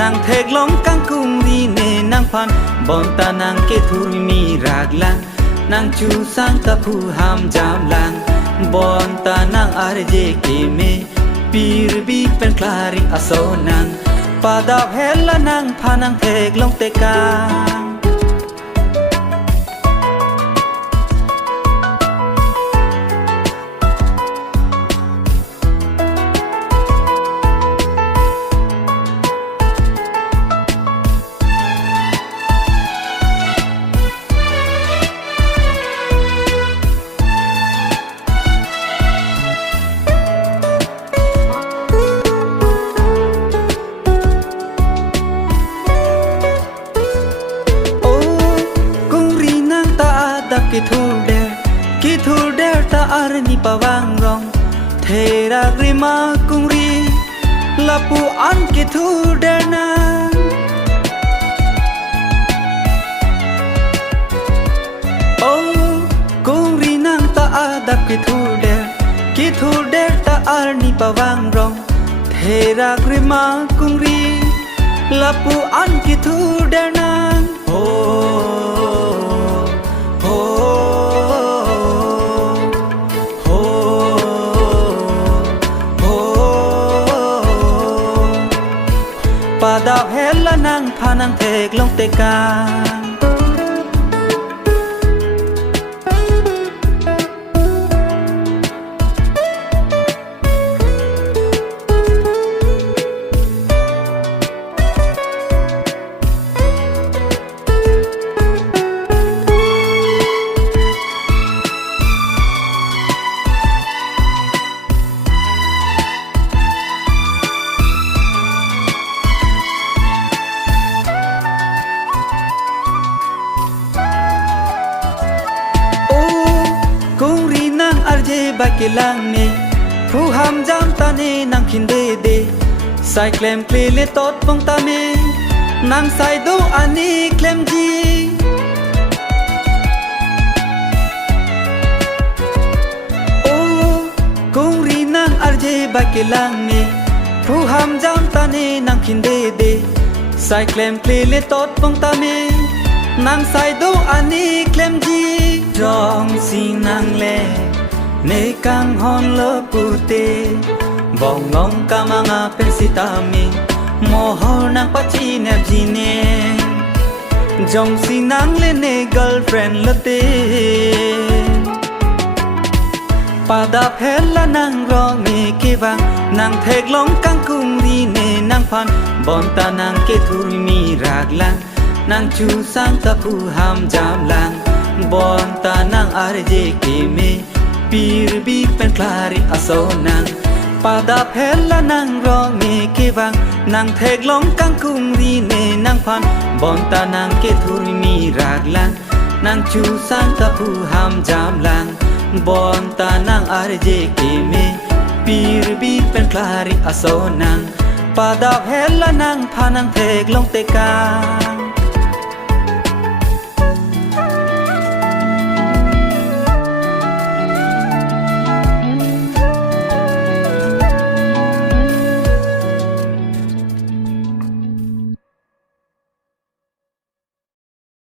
นางเทกลงกังกุงรีเนนางพันบอนตานางเกทุรมีรากลังนางชูสังตะผู้หามจามลังบอนตานางอาร์เจเกเมปีรบีเป็นคลาริอโซนังปาดาเฮลนางพานางเทกลงเตกาKithul der ta arni pawang rong Thera grima kungri Lapu an kithul der na Oh kungri nang ta adap Kithul der ta arni pawang rong Thera grima kungri Lapu an kithul der na Ohปาดาวเฮลละนางพานางเทกลงเตกาบาเกลังเนผู้หามจามตาเนนางขินเดเดใส่เคลมคลีเลตอดปงตาเมนางใส่ดูอันนี้เคลมจีโอ้กงรีนางอาร์เจบาเกลังเนผู้หามจามตาเนนางขินเดเดใส่เคลมคลีเลตอดปงตาเมนางใส่ดูอันนี้เคลมจีจองสีนางเลในกังฮอนเลปูเตบองงงกามังอาเป็นสิตามิโมโหนางปัจจีเนบจีเนจงสีนางเลเน girlfriend ละเตปาดาเพลละนางรอเมเกวังนางเทกลงกังกุงรีเนนางพันบอนตานางเกทุรมีรากลังนางชูสังตะผู้หามจามลังบอนตานางอาร์เจเกเมปีรบีเป็นคลาริอโซนังปาดาเพลละนางรอเมเกวังนางเทกลงกังกุงรีเนนางพันบอนตานางเกทุรมีรากลังนางชูสังตะผู้หามจามลังบอนตานางอาร์เจเกเมปีรบีเป็นคลาริอโซนังปาดาเพลละนางพานางเทกลงเตกา